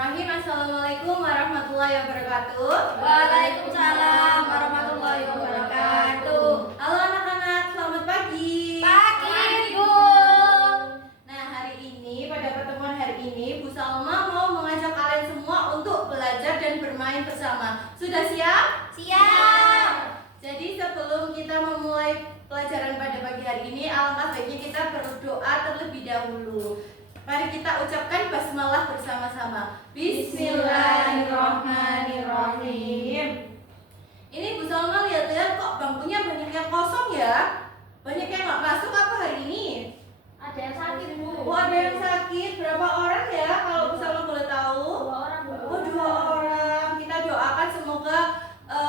Bismillahirrahmanirrahim. Assalamualaikum warahmatullahi wabarakatuh. Waalaikumsalam warahmatullahi wabarakatuh. Halo anak-anak, selamat pagi. Pagi, Bu. Nah, hari ini, pada pertemuan hari ini, Bu Salma mau mengajak kalian semua untuk belajar dan bermain bersama. Sudah siap? Siap. Jadi sebelum kita memulai pelajaran pada pagi hari ini, alangkah baiknya kita berdoa terlebih dahulu. Mari kita ucapkan basmalah bersama-sama. Bismillahirrahmanirrahim. Ini Bu Salma lihat-lihat kok bangkunya banyak yang kosong ya? Banyak yang nggak masuk apa hari ini? Ada yang sakit, Bu. Oh, ada yang sakit. Berapa orang ya kalau Bu Salma boleh tahu? 2 orang, Bu. Oh, 2 orang. Kita doakan semoga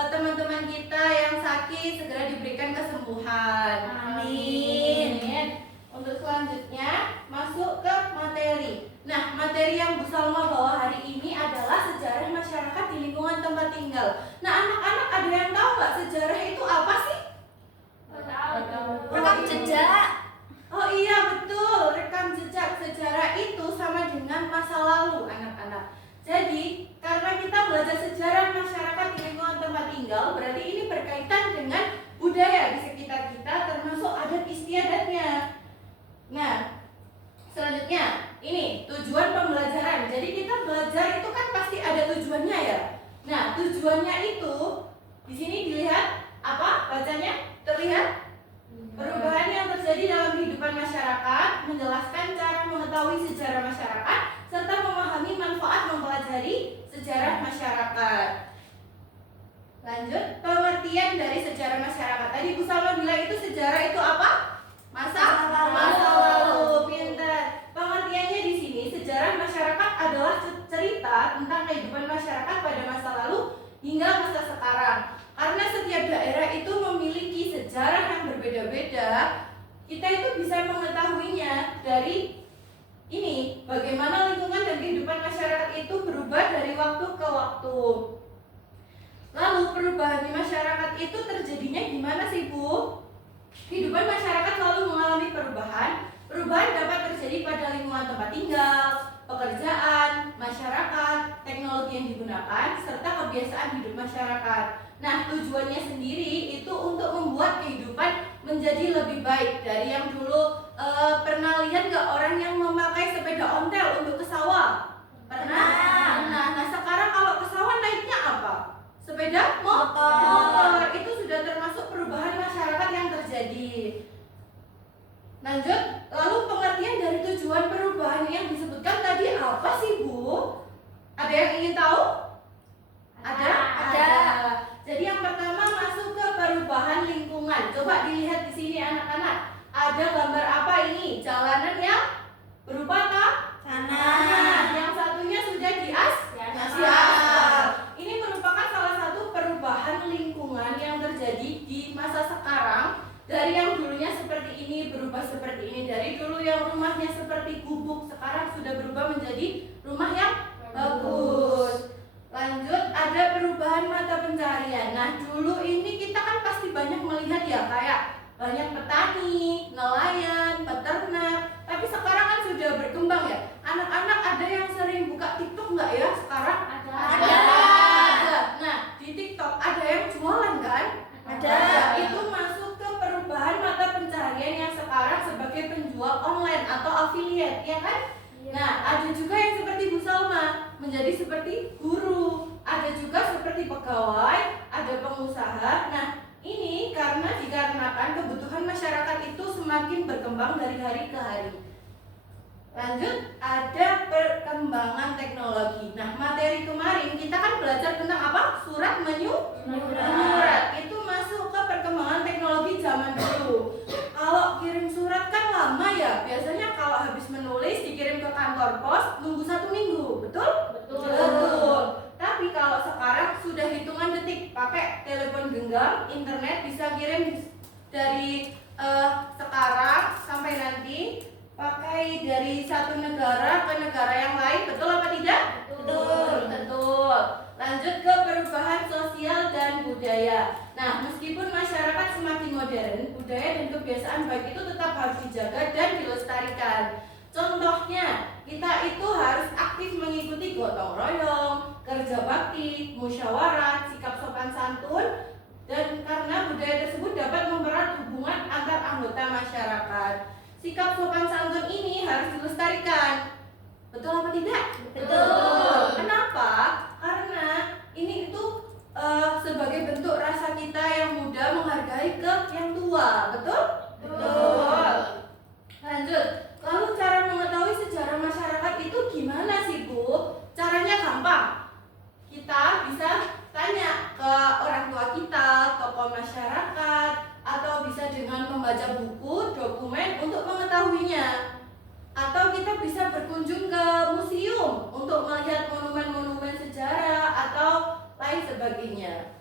teman-teman kita yang sakit segera diberikan kesembuhan. Amin. Untuk selanjutnya masuk ke materi. Nah, materi yang Bu Salma bawa hari ini adalah sejarah masyarakat di lingkungan tempat tinggal. Nah, anak-anak ada yang tahu nggak sejarah itu apa sih? Rekam jejak. Oh iya betul, rekam jejak. Sejarah itu sama dengan masa lalu anak-anak. Jadi, karena kita belajar sejarah masyarakat di lingkungan tempat tinggal, berarti ini berkaitan dengan budaya di sekitar kita, termasuk adat istiadatnya. Nah, selanjutnya ini tujuan pembelajaran. Jadi kita belajar itu kan pasti ada tujuannya ya. Nah, tujuannya itu di sini dilihat apa bacanya? Terlihat perubahan yang terjadi dalam kehidupan masyarakat, menjelaskan cara mengetahui sejarah masyarakat, serta memahami manfaat mempelajari sejarah masyarakat. Lanjut, pengertian dari sejarah masyarakat. Tadi Bu Salma bilang itu sejarah itu apa? Masa lalu. Pintar. Pengertiannya di sini sejarah masyarakat adalah cerita tentang kehidupan masyarakat pada masa lalu hingga masa sekarang. Karena setiap daerah itu memiliki sejarah yang berbeda-beda, kita itu bisa mengetahuinya dari ini bagaimana lingkungan dan kehidupan masyarakat itu berubah dari waktu ke waktu. Lalu perubahan di masyarakat itu terjadinya gimana sih Bu? Kehidupan masyarakat selalu mengalami perubahan. Perubahan dapat terjadi pada lingkungan tempat tinggal, pekerjaan, masyarakat, teknologi yang digunakan, serta kebiasaan hidup masyarakat. Nah, tujuannya sendiri itu untuk membuat kehidupan menjadi lebih baik. Dari yang dulu pernah lihat gak orang yang memakai sepeda ontel untuk ke sawah? Pernah? Nah, sekarang kalau ke sawah naiknya apa? Sepeda motor. Itu sudah termasuk perubahan masyarakat yang terjadi. Lanjut, lalu pengertian dari tujuan perubahan yang disebutkan tadi apa sih Bu? Ada yang ingin tahu? Ada. Jadi yang pertama masuk ke perubahan lingkungan. Coba dilihat di sini anak-anak. Ada gambar apa ini? Jalanan yang berupa tanah. Yang satunya sudah diaspal. Ini merupakan salah satu perubahan lingkungan yang terjadi di masa sekarang. Dari yang dulunya seperti ini berubah seperti ini. Dari dulu yang rumahnya seperti gubuk, sekarang sudah berubah menjadi rumah yang bagus. Lanjut, ada perubahan mata pencaharian. Nah, dulu ini kita kan pasti banyak melihat ya, kayak banyak petani, nelayan, peternak. Tapi sekarang kan sudah berkembang ya. Anak-anak ada yang sering buka TikTok nggak ya sekarang? Ada. Nah, di TikTok ada yang jualan kan? Ada. Itu masuk ke perubahan mata pencaharian yang sekarang sebagai penjual online atau affiliate, ya kan? Nah, ada juga yang seperti Bu Salma, menjadi seperti guru. Ada juga seperti pegawai, ada pengusaha. Nah, ini karena dikarenakan kebutuhan masyarakat itu semakin berkembang dari hari ke hari. Lanjut, ada perkembangan teknologi. Nah, materi kemarin kita kan belajar tentang apa? Surat menyurat. Itu masuk ke perkembangan teknologi zaman dulu. Kalau kirim surat kan lama ya. Biasanya kalau habis menulis dikirim ke kantor pos nunggu 1 minggu. Betul? Betul. Tapi kalau sekarang sudah hitungan detik, pakai telepon genggam, internet bisa kirim dari sekarang sampai nanti. Pakai dari satu negara ke negara yang lain, betul apa tidak? Betul. Lanjut ke perubahan sosial dan budaya. Nah, meskipun masyarakat semakin modern, budaya dan kebiasaan baik itu tetap harus dijaga dan dilestarikan. Contohnya, kita itu harus aktif mengikuti gotong royong. bermusyawarah, sikap sopan santun, dan karena budaya tersebut dapat mempererat hubungan antar anggota masyarakat. Sikap sopan santun ini harus dilestarikan. Betul apa tidak? Betul. Kenapa? Karena ini itu sebagai bentuk rasa kita yang muda menghargai ke yang tua. Betul? Betul. Lanjut. Lalu cara mengetahui sejarah masyarakat itu gimana sih, Bu? Caranya gampang. Kita bisa tanya ke orang tua kita, tokoh masyarakat, atau bisa dengan membaca buku, dokumen untuk mengetahuinya. Atau kita bisa berkunjung ke museum untuk melihat monumen-monumen sejarah atau lain sebagainya.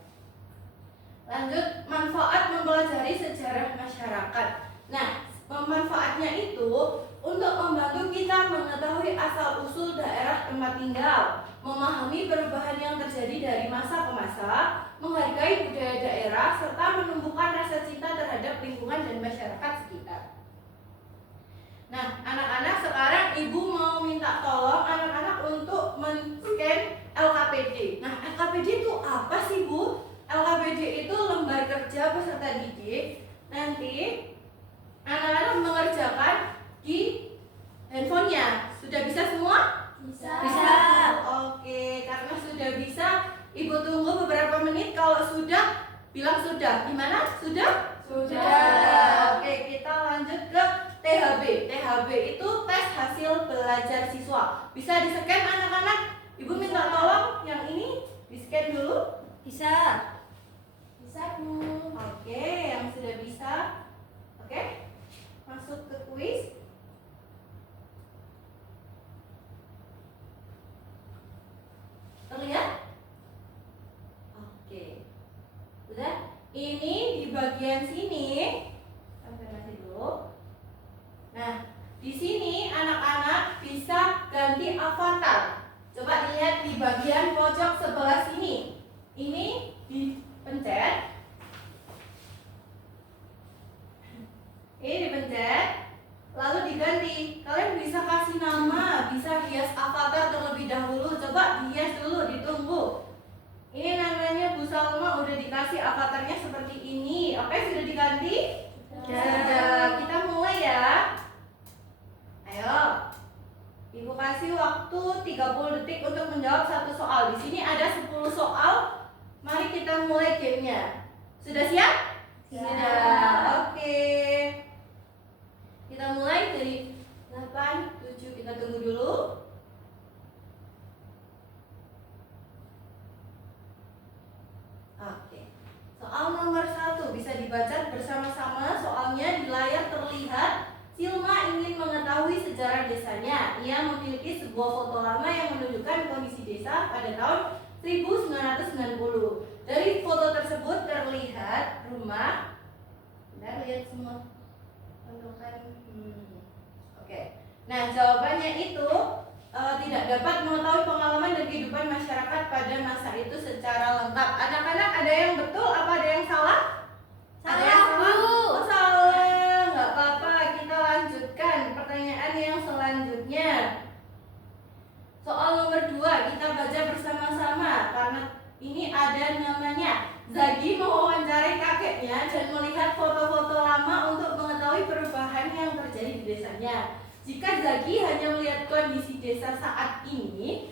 Lanjut, manfaat mempelajari sejarah masyarakat. Nah, manfaatnya itu untuk membantu kita mengetahui asal-usul daerah tempat tinggal, memahami perubahan yang terjadi dari masa ke masa, menghargai budaya daerah, serta menumbuhkan rasa cinta terhadap lingkungan dan masyarakat sekitar. Nah, anak-anak, sekarang Ibu mau minta tolong anak-anak untuk men-scan LKPD. Nah, LKPD itu apa sih, Bu? LKPD itu lembar kerja peserta didik. Nanti anak-anak mengerjakan di handphonenya. Sudah bisa semua? Bisa. Oke, karena sudah bisa, Ibu tunggu beberapa menit. Kalau sudah, bilang sudah. Gimana? Sudah? Sudah. Oke, kita lanjut ke THB. THB itu tes hasil belajar siswa. Bisa di-scan anak-anak? Ibu minta tolong yang ini di-scan dulu. Bisa. Oke, yang sudah bisa. Oke. Masuk ke kuis. Terlihat? Oke. Udah? Ini di bagian sini. Konfirmasi dulu. Nah, di sini anak-anak bisa ganti avatar. Coba dilihat di bagian pojok sebelah sini. Ini dipencet. Ini dipencet, lalu diganti. Kalian bisa kasih nama, bisa hias avatar terlebih dahulu. Coba hias dulu, ditunggu. Ini namanya Bu Salma, udah dikasih avatarnya seperti ini. Oke, sudah diganti? Sudah. Kita mulai ya. Ayo. Ibu kasih waktu 30 detik untuk menjawab satu soal. Di sini ada 10 soal. Mari kita mulai gamenya. Sudah siap? Sudah. Oke. Kita mulai dari 8, 7. Kita tunggu dulu. Oke. Soal nomor 1 bisa dibaca bersama-sama. Soalnya di layar terlihat Silma ingin mengetahui sejarah desanya. Ia memiliki sebuah foto lama yang menunjukkan kondisi desa pada tahun 1990. Dari foto tersebut terlihat rumah. Bentar, lihat semua. Oke. Nah, jawabannya itu tidak dapat mengetahui pengalaman dan kehidupan masyarakat pada masa itu secara lengkap. Anak-anak, ada yang betul apa ada yang salah? Ada yang salah? Oh, salah. Nggak apa-apa, kita lanjutkan pertanyaan yang selanjutnya. Soal nomor 2 kita baca bersama-sama karena ini ada namanya Zagi mewawancarai kakeknya dan melihat foto-foto lama untuk mengetahui perubahan yang terjadi di desanya. Jika Zagi hanya melihat kondisi desa saat ini,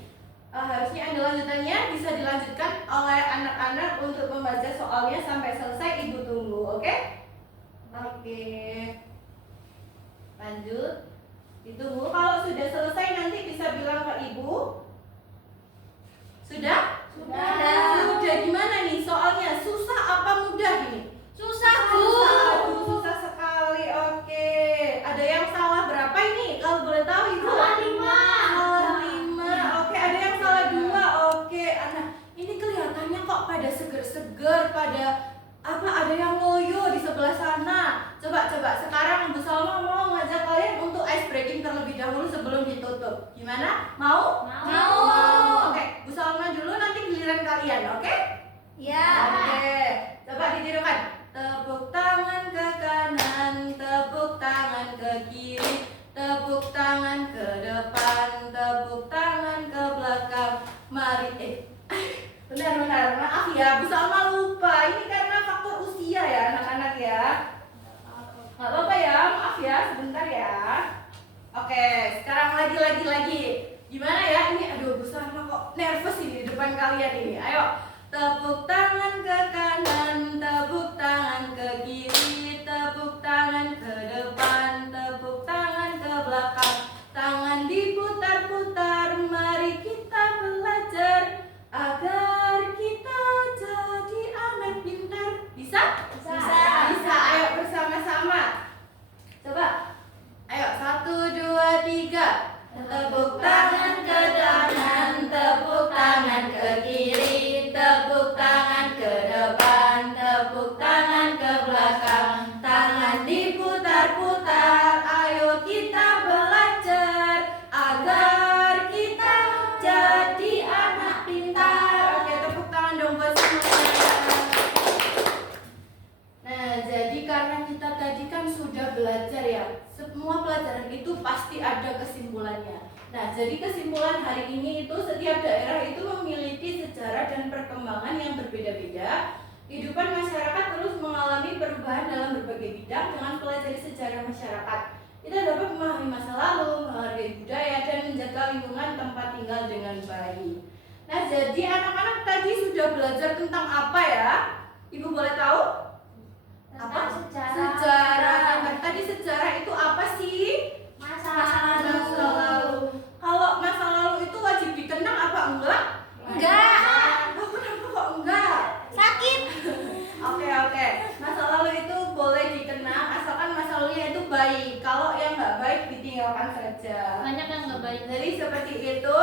harusnya ada lanjutannya, bisa dilanjutkan oleh anak-anak untuk membaca soalnya sampai selesai. Ibu tunggu, oke? Oke. Lanjut. Ditunggu. Kalau sudah selesai nanti bisa bilang ke ibu. Sudah? Sudah gimana nih soalnya? Susah apa mudah ini? Susah, Bu. Aduh, susah sekali. Oke. Ada yang salah berapa ini? Kalau boleh tahu Ibu? Salah 5. Oke, ada yang salah 2. Oke. Nah, ini kelihatannya kok pada seger-seger, pada apa? Ada yang loyo di sebelah sana. Coba sekarang Bu Salma mau ngajak kalian untuk ice breaking terlebih dahulu sebelum ditutup. Gimana? Mau? Mau. Oke, Bu Salma dulu, nanti giliran kalian, oke? Ya. Oke, coba ditirukan. Tepuk tangan ke kanan, tepuk tangan ke kiri, tepuk tangan ke depan, tepuk tangan ke belakang. Mari Benar-benar, maaf ya, Bu Salma lupa. Ini karena faktor usia ya anak-anak ya. Nggak apa-apa ya, maaf ya, sebentar ya. Oke, sekarang lagi. Gimana ya? Ini aduh, Bu Salma kok nervous ini di depan kalian ini. Ayo, tepuk tangan ke kanan, tepuk tangan ke kiri, tepuk tangan ke depan, tepuk tangan ke belakang. Tangan diputar-putar, mari kita belajar agar kita jadi anak pintar. Bisa? Bisa. Ayo bersama-sama. Coba. Ayo 1, 2, 3. Tepuk tangan ke kanan, tepuk tangan ke kiri, tepuk tangan ke depan, tepuk tangan ke belakang. Tangan diputar-putar, ayo kita belajar agar kita jadi anak pintar. Oke, tepuk tangan dong buat semuanya. Nah, jadi karena kita tadi kan sudah belajar ya, semua pelajaran itu pasti ada kesimpulannya. Nah, jadi kesimpulan hari ini itu setiap daerah itu memiliki sejarah dan perkembangan yang berbeda-beda. Kehidupan masyarakat terus mengalami perubahan dalam berbagai bidang. Dengan pelajari sejarah masyarakat, kita dapat memahami masa lalu, menghargai budaya, dan menjaga lingkungan tempat tinggal dengan baik. Nah, jadi anak-anak tadi sudah belajar tentang apa ya? Ibu boleh tahu? Apa? Sejarah. Nah, tadi sejarah itu apa sih? Masa Masa lalu. Kalau masa lalu itu wajib dikenang apa enggak? Enggak. Oh, kenapa kok enggak? Sakit. Oke. Masa lalu itu boleh dikenang asalkan masa lalunya itu baik. Kalau yang nggak baik ditinggalkan saja. Banyak yang nggak baik. Jadi seperti itu,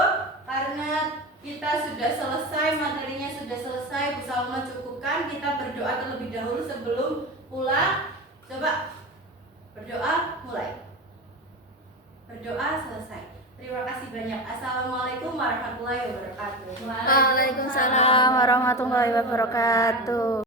karena kita sudah selesai, materinya sudah selesai, Bu Salma cukupkan. Kita berdoa terlebih dahulu sebelum pulang. Coba berdoa, mulai. Berdoa selesai. Terima kasih banyak. Assalamualaikum warahmatullahi wabarakatuh. Waalaikumsalam warahmatullahi wabarakatuh.